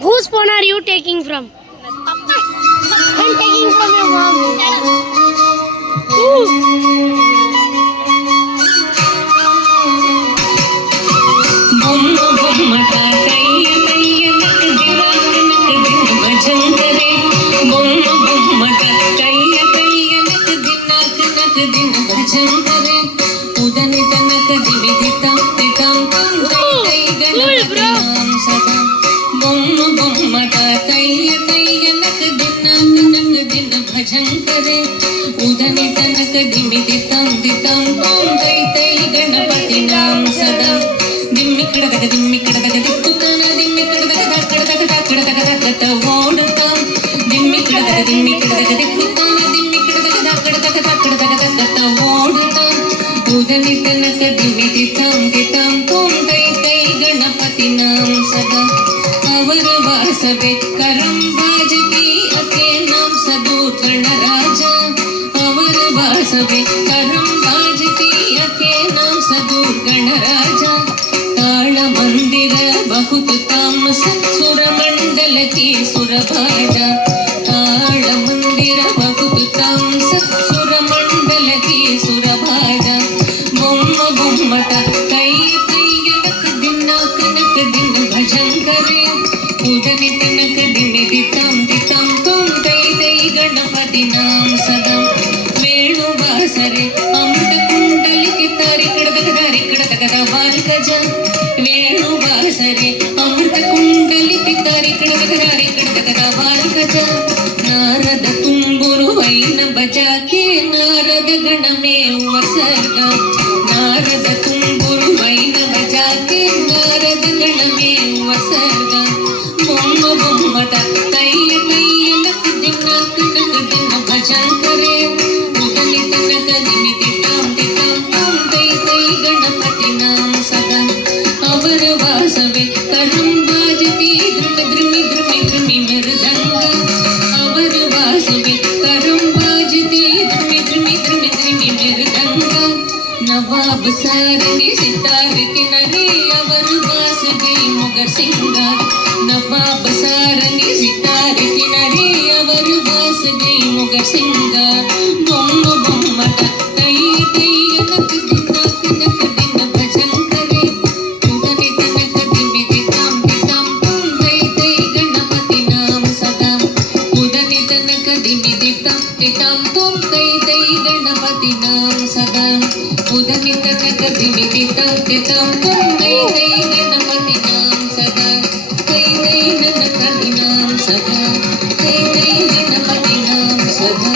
Whose phone are you taking from? Papa. I'm taking from your mom. उदने तनक दिमि दितम दितम तोम तै तै गणपति नाम सदा दिम्मि कडदक दित्तुतन दिम्मि कडदक दकडदक दकडदक दकत ओडताम दिम्मि कडदक दित्तुतन दिम्मि कडदक दकडदक दकडदक दकत ओडताम उदने तनक दिमि दितम दितम तोम तै तै गणपति नाम सदा अवर वासवे करम बाजती अके नाम सदूत गणराजा अवर वासवे करम बाजती अके नाम सदूत गणराजा ताल मंदिर बहुत तामस सुर मंडल की सुरभाजा ताल मंदिर बहुत तामस सुर मंडल की सुरभाजा बोम बोमटा कई कईयनक दिनक नक दिन भजन करे उदने तनक दिमि दितम दितम तुम तै तै गणपति नाम सदा वेणु वासरे अमृत कुंडली की तारी कडदक दार गज वेणु वासरे अमृत कुंडली की तारी कडदक दार गज नारद तुम्बुरु वैन बजा के नारद गण में वसर्ग नारद तुम्बुरु वैन बजा के नारद गण में वसर्ग बोम बोमटा तैय तैय नक दिनक नक दिन भजन करे उदने तनक दिमि दितम दितम तुम तै तै गणपति नाम सदा अवर वासवे करम बाजती द्रुम द्रुमि द्रुमि द्रुमि मृदंग अवर वासवे करम बाजती द्रुमि द्रुमि द्रुमि द्रुमि मृदंग नवाब सारंगी सितार किनरे अवर वासवे मुगर सिंगार नवाब सारंगी सितार किनरे अवर वासवे मुगर सिंगार बोम बोमटा तै तै नक नक दिन भजन करे उदने तनक दिमि दितम दितम तुम तै तै गणपति नाम सदा उदने तनक दिमि दितम दितम तुम तै तै गणपति नाम सदा उदने तनक दिमि दितम दितम तुम तै तै गणपति नाम सदा तै तै गणपति नाम सदा तै तै गणपति नाम सदा